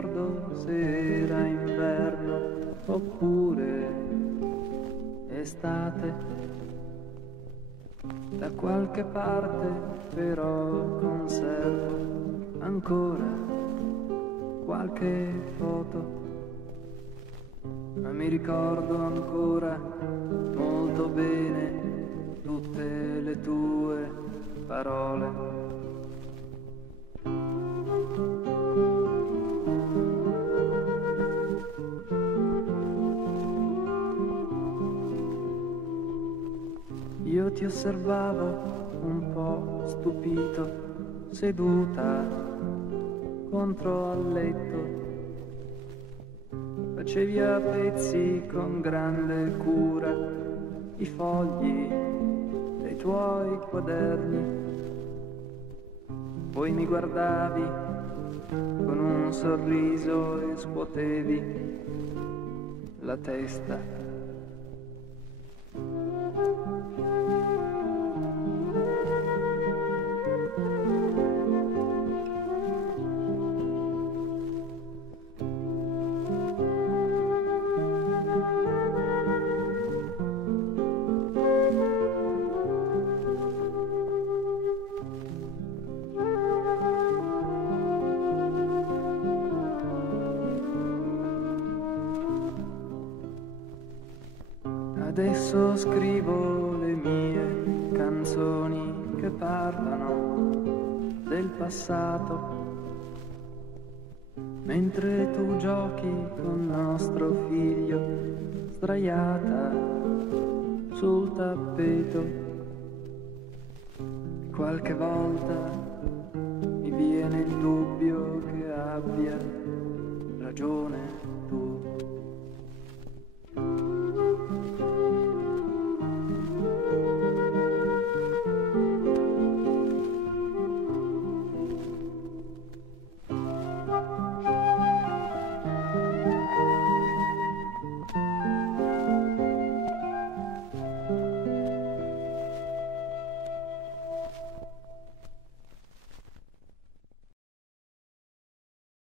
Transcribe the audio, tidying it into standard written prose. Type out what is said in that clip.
ricordo se era inverno oppure estate. Da qualche parte però conservo ancora qualche foto, ma mi ricordo ancora molto bene tutte le tue parole. Io ti osservavo un po' stupito, seduta contro al letto. Facevi a pezzi con grande cura i fogli dei tuoi quaderni. Poi mi guardavi con un sorriso e scuotevi la testa. Adesso scrivo le mie canzoni che parlano del passato, mentre tu giochi con nostro figlio sdraiata sul tappeto. Qualche volta mi viene il dubbio che abbia ragione.